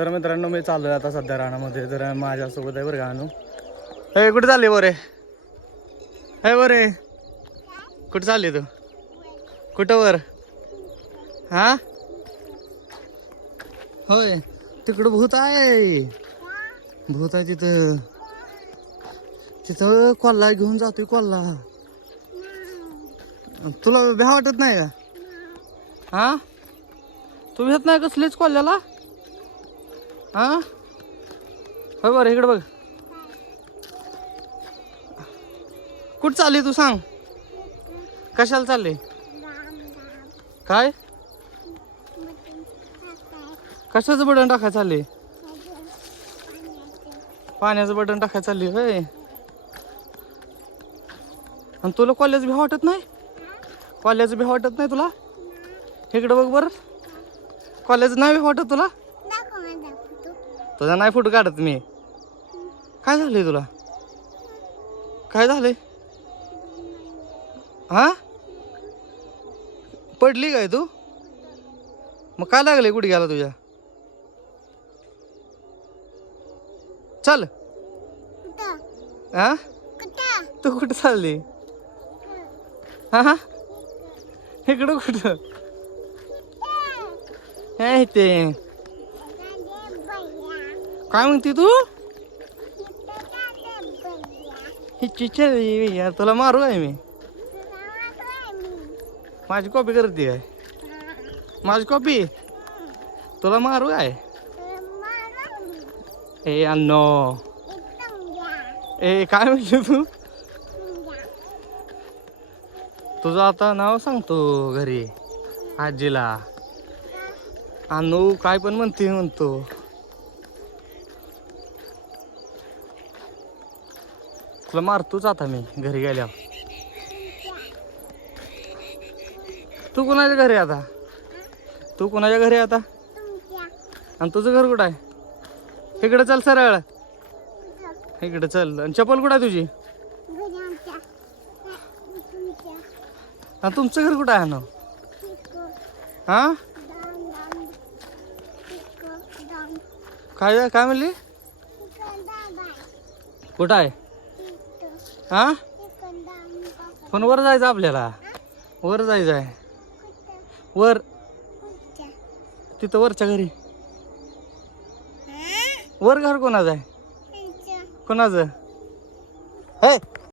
तर मित्रांनो मी चाललो आहे आता सध्या रानामध्ये. तर माझ्यासोबत आहे बरं का अनु. ए कुठे चालले बरे हे? बरे कुठं चालली तू? कुठं वर? हा? होय तिकडं भूत आहे. भूत आहे तिथं. तिथं कोल्हा घेऊन जातोय कोल्हा. तुला भ्या वाटत नाही का? हा? तू भेट नाही कसलीच कोल्ह्याला? हा? होय बरं इकडे बघ. कुठं चालली तू सांग? कशाला चालली? काय? कशाचं बटन टाकाय चालली? पाण्याचं बटन टाकाय चालली होय. आणि तुला कॉलेज बी वाटत नाही? कॉलेज बी वाटत नाही तुला? इकडं बघ बरं. कॉलेज नाही वाटत तुला? तुझा नाही फोटो काढत मी. काय झालंय तुला? काय झालंय? हा? पडली काय तू? मग काय लागले कुठे गेला तुझ्या? चल. हा? तू कुठं चालली? हा? इकडं कुठं? हे ते. काय म्हणते तू? ही चिचर यार तुला मारू आहे मी? माझी कॉपी करते काय? माझी कॉपी तुला मारू आहे ए अन्नो ए काय म्हणते तू? तुझं आता नाव सांगतो घरी आजीला. अनु काय पण म्हणते म्हणतो. तुला मारतोच आता मी घरी गेल्यावर. तू कोणाच्या घरी आहे आता? तू कोणाच्या घरी आहे आता? आणि तुझं घर कुठं आहे? इकडे चल सरळ. इकडे चल. आणि चप्पल कुठं आहे तुझी? आणि तुमचं घर कुठं आहे ना हा? काय काय म्हणली? कुठं आहे? हा? पण वर जायचं आपल्याला. वर जायचं आहे. वर. तिथं वरच्या घरी. वर घर कोणाचं आहे? कोणाचं? हे!